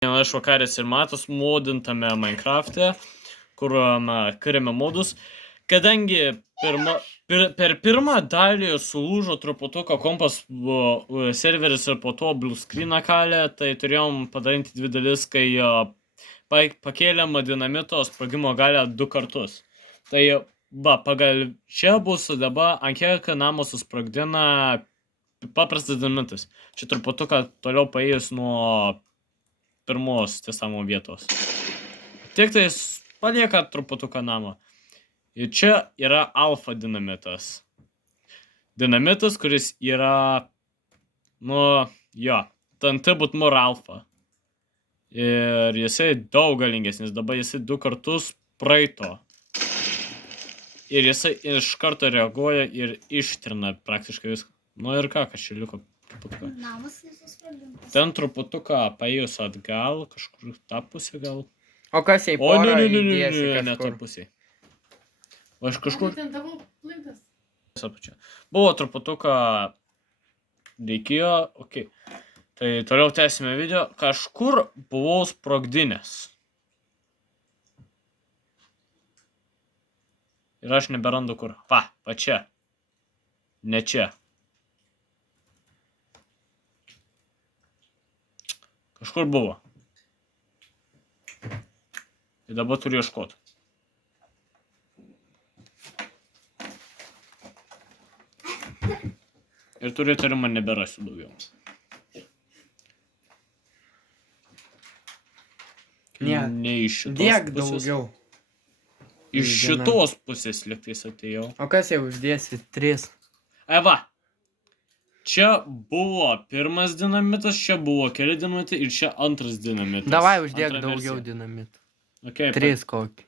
Aš Vakaris ir Matas modintame Minecraft'e, kur kuriame modus. Kadangi per pirmą dalį sulūžo truputuką kompas serveris ir po to blue screeną kalė, tai turėjom padaryti 2 dalis, kai pakėlėm dinamito sprogimo galę 2 kartus. Tai pagal čia bus dabar, ant kiek namo susprogdina paprastas dinamitas. Čia truputuką toliau paėjus nuo pirmos tiesamo vietos. Tik tais palieka truputuką namą. Ir čia yra alfa dinamitas. Dinamitas, kuris yra, TNT but more alfa. Ir jisai daug galingesnis, dabar jisai 2 kartus praeito. Ir jisai iš karto reaguoja ir ištrina praktiškai viską. Ir ką čia liko? Ten truputuką paėjus atgal, kažkur tą pusę gal. O kas jei porą įdėsi kažkur? Ne tą pusę. O aš kažkur... Buvo truputuką reikėjo, okei. Tai toliau tęsime video. Kažkur buvau sprogdinęs. Ir aš neberandu kur. Va čia. Ne čia. Kažkur buvo. Ir dabar turiu ieškoti. Ir turiu įtarimą neberasiu daugiau. Ne iš šitos Dėk pusės. daugiau. Iš šitos pusės lygtais atėjau. O kas jau uždėsi 3? Va. Čia buvo pirmas dinamitas, čia buvo keli dinamitai ir čia antras dinamitas. Davai uždėk daugiau dinamitų. 3 kokį.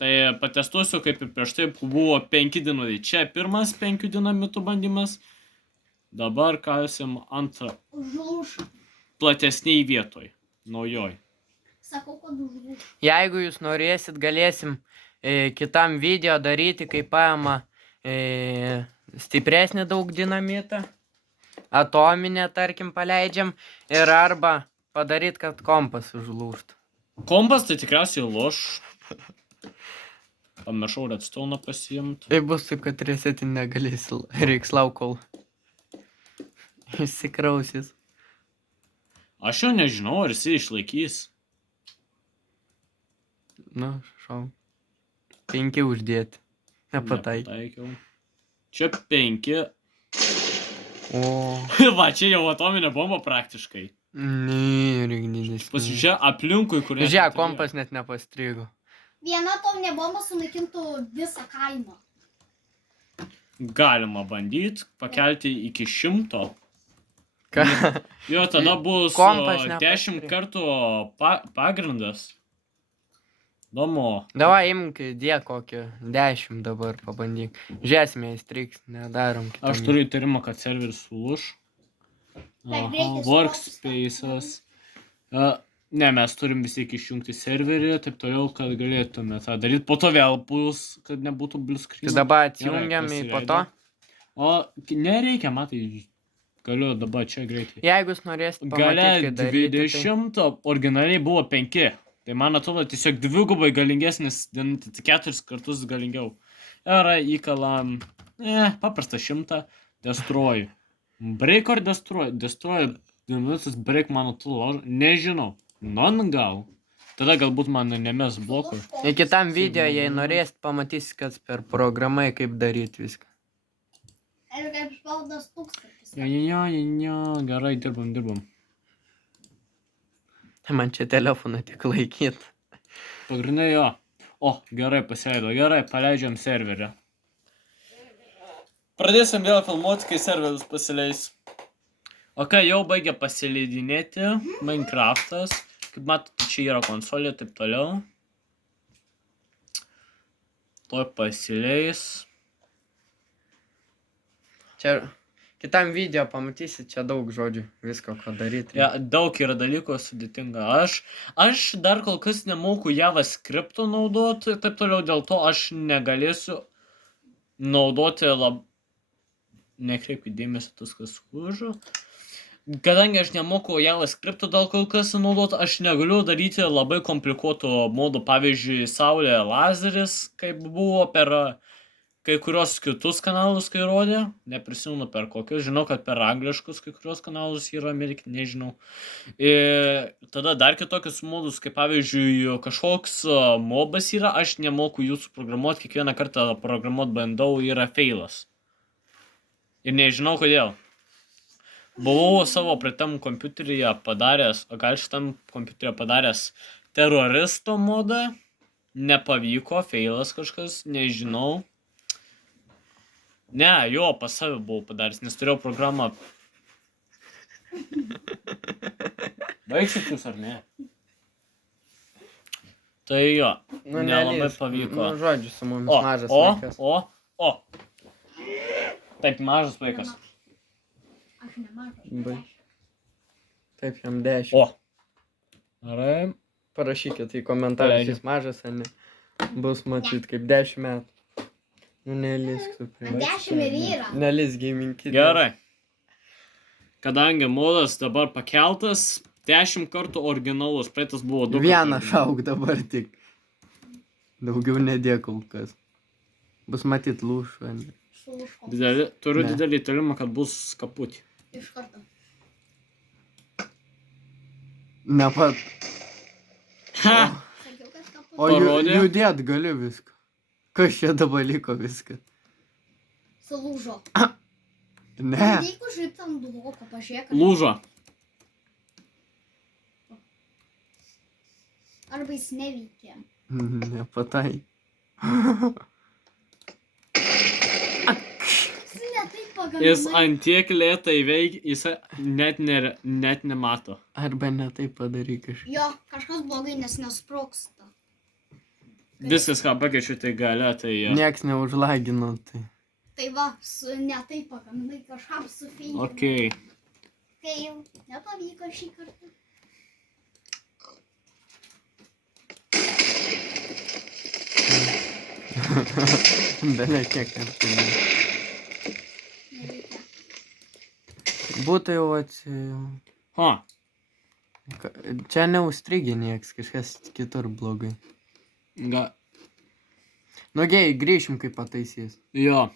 Tai patestuosiu, kaip ir prieš tai buvo 5 dinamitai. Čia pirmas 5 dinamitų bandymas. Dabar kalsim antrą. Platesniai vietoj. Naujoj. Sakau, kad užlūš. Jeigu jūs norėsit, galėsim kitam video daryti, kai paima stipresnį daug dinamitą. Atominę, tarkim, paleidžiam. Ir arba padaryt, kad kompas užlūžtų. Kompas tai tikriausiai loš. Pamiršau redstone pasiimti. Tai bus taip, kad resetin negalėsi. Reiks lauk, kol išsikrausis. Aš jau nežinau, ar jisai išlaikys. Šau. 5 uždėti. Nepataikiau. Čia 5. O. Va, čia jau atominė bomba praktiškai. Pasižiūrė aplinkui, kurie... Žiūrėk, kompas net nepastrigo. Viena atominė bomba sunaikintų visą kaimą. Galima bandyti pakelti iki 100. Ką? Jo, tada bus Kompas 10 kartų pagrindas. Domo. Davai imk, dėk kokį 10 dabar pabandyk. Žiūrėsime, įstriks, nedarom kitą. Aš turiu įtarimą, kad serveris sulūš. Workspaces. Ne, mes turim vis tiek išjungti serverį, taip toliau, kad galėtume tą daryti. Po to vėl bus, kad nebūtų blue screen. Tai dabar atsijungiam į po to. O nereikia, matai, galiu dabar čia greitai. Jeigu jūs norėsit pamatyti, kaip daryti, 20, originaliai buvo 5. Tai man atrodo tiesiog 2 galingesnis, 4 kartus galingiau. Ir įkalam, paprastą 100, destroy. Break or destroy? Destroy, dinamitas break, man atrodo, nežinau. Gal. Tada galbūt man nemes blokų. Ir kitam video, jei norėsit, pamatysit, kas per programai, kaip daryti viską. Ir kaip spaudas 1000. Gerai, dirbam. Man čia telefoną tik laikyt. Pagrindai jo. O, gerai pasileido. Gerai, paleidžiam serverį. Pradėsim vėl filmuoti, kai serveris pasileis. Ok, jau baigė pasileidinėti Minecraftas. Kaip matote, čia yra konsolė, taip toliau. Tuoj pasileis. Čia kitam video pamatysit, čia daug žodžių, visko, ką daryti. Ja, daug yra dalykų sudėtinga. Aš dar kol kas nemoku JavaScript'o naudoti, taip toliau, dėl to aš negalėsiu naudoti Nekreipkit dėmesio tas, kas užu. Kadangi aš nemoku JavaScript dar kol kas naudoti, aš negaliu daryti labai komplikuotų modų. Pavyzdžiui, Saulė lazeris, kaip buvo per kai kurios kitus kanalus, kai rodė. Neprisimenu per kokius. Žinau, kad per angliškus kai kurios kanalus yra Amerikai, nežinau. Ir tada dar kitokius modus, kaip pavyzdžiui, kažkoks mobas yra, aš nemoku jų suprogramuoti. Kiekvieną kartą programuoti bandau, yra failas. Ir nežinau kodėl. Buvau savo praeitam kompiuteryje padaręs, o gal šitam kompiuteryje padaręs teroristo modą. Nepavyko, failas kažkas, nežinau. Ne, jo, pas save buvau padaręs, nes turėjau programą. Baigsit jūs ar ne? Tai jo, nelabai nelįsk. pavyko. Nu, žodžiu, su mumis mažas vaikas. O. Taip, mažas vaikas. Aš nemažas. Baik. Taip, jam 10. O. Gerai. Parašykit į komentarus, Paleidžiu. jis mažas, ar ne? Bus matyt kaip 10 metų. Nu, nelisk su prie. 10 ir yra. Nelisk gaming kid. Gerai. Kadangi modas dabar pakeltas, 10 kartų originalus, praeitas buvo 2 Vieną šauk dabar tik. Daugiau nedėk kol kas. Bus matyt lūšų, ar ne? Sulūško. Turiu Ne. didelį įtarimą, kad bus kaputį. Iš karto. Nepat. Ha! Sakiau, kad kaput. O Parodė? judėt gali viską. Kas čia dabar liko viskas? Sulūžo. Ne. Jeigu žiūrėt ant bloko, pažiūrėk. Lūžo. Arba jis neveikia. Nepatai. Jis ne taip Jis pagaminai. antiek lėtai veikia, jis net nemato. Arba ne taip padaryk kažką. Jo, kažkas blogai, nes nesproksta. Viskas, ką pakeičiu, tai galia, tai... Nieks neužlagino tai. Tai va, ne taip pagaminai, kažkam sufeilino. Okei. Fail. Nepavyko šį kartą. Bele kiek kartų. Neveikia. Būtų jau Ha. Čia neustrigė nieks, kažkas kitur blogai. Ga... Nu, gei, grįšim, kaip pataisys. Jo.